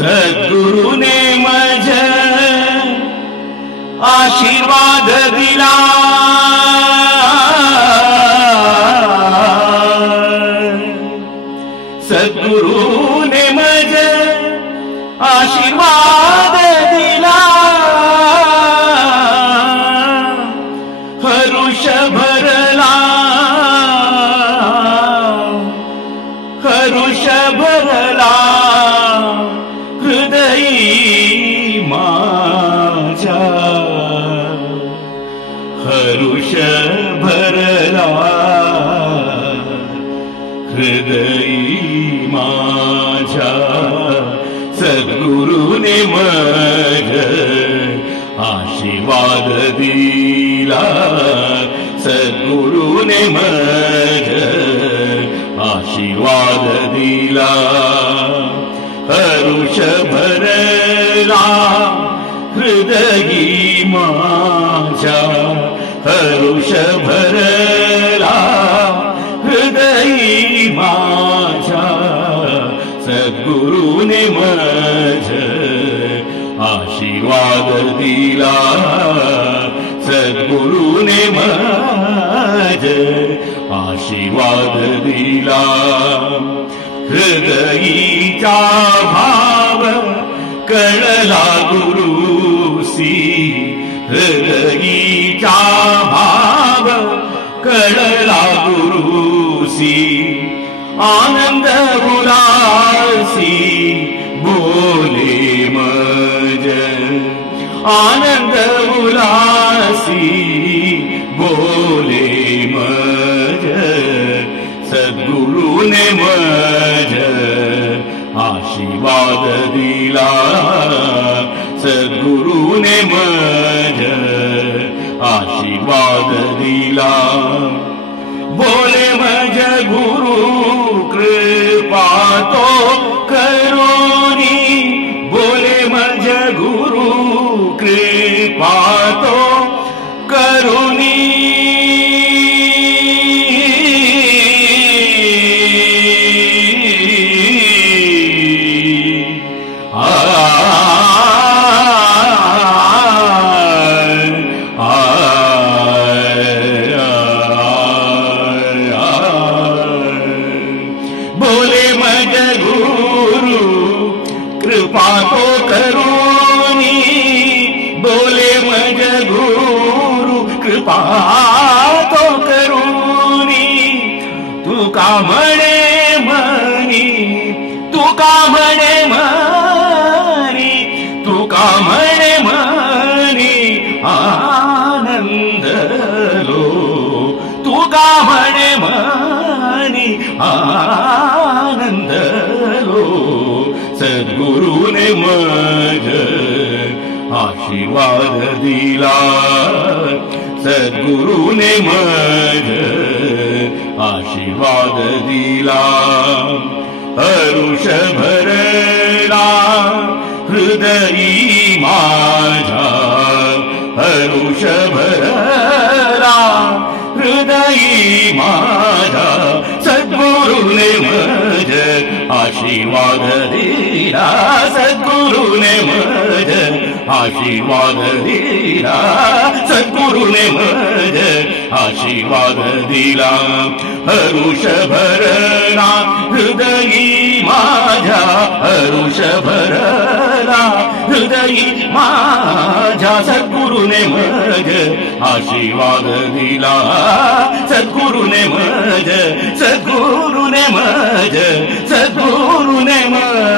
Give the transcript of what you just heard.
सद्गुरुने माझ्या आशीर्वाद दिला, सद्गुरुने माझ्या आशीर्वाद दिला, हरुष भरला, हरुष भरला हृदयी माझ्या, हरुष भरला हृदयी माझ्या, सद्गुरुने माझ्या आशीर्वाद दिला, सद्गुरुने माझ्या आशीर्वाद दिला, हरुष भरला हृदयी माझ्या, हरुष भरला हृदयी माझ्या, सद्गुरुने माझ्या आशीर्वाद दिला, सद्गुरुने माझ्या आशीर्वाद दिला, हृदयीचा भाव कळला गुरुसी, हृदयीचा भाव कळला गुरुसी, आनंद उल्हासी बोले मज, आनंद उल्हासी बोले मज, सद्गुरुने माझ्या आशीर्वाद दिला, सद्गुरुने माझ्या आशीर्वाद दिला, बोले माझ्या गुरु कृपा तो करुणी, बोले माझ्या गुरु कृपा तो करुणी, कृपा तो करुणी, बोले मज गुरु कृपा तो करुणी, तुका म्हणे म्हणी, तुका म्हणे म्हणी, तुका म्हणे म्हणी आनंद लो, तुका म्हणे म्हणी आनंद लो, सद्गुरुने माझ्या आशीर्वाद दिला, सद्गुरुने माझ्या आशीर्वाद दिला, हरुष भरला हृदयी माझ्या, हरुष भरला हृदयी माझ्या, सद्गुरुने माझ्या आशीर्वाद दिला, सद्गुरुने माझ्या आशीर्वाद दिला, सद्गुरुने माझ्या आशीर्वाद दिला, हरुष भरला हृदयी माझ्या, हरुष भरला हृदयी माझ्या, सद्गुरुने माझ्या आशीर्वाद दिला, सद्गुरुने माझ्या, सद्गुरुने माझ्या, सद्गुरुने माझ्या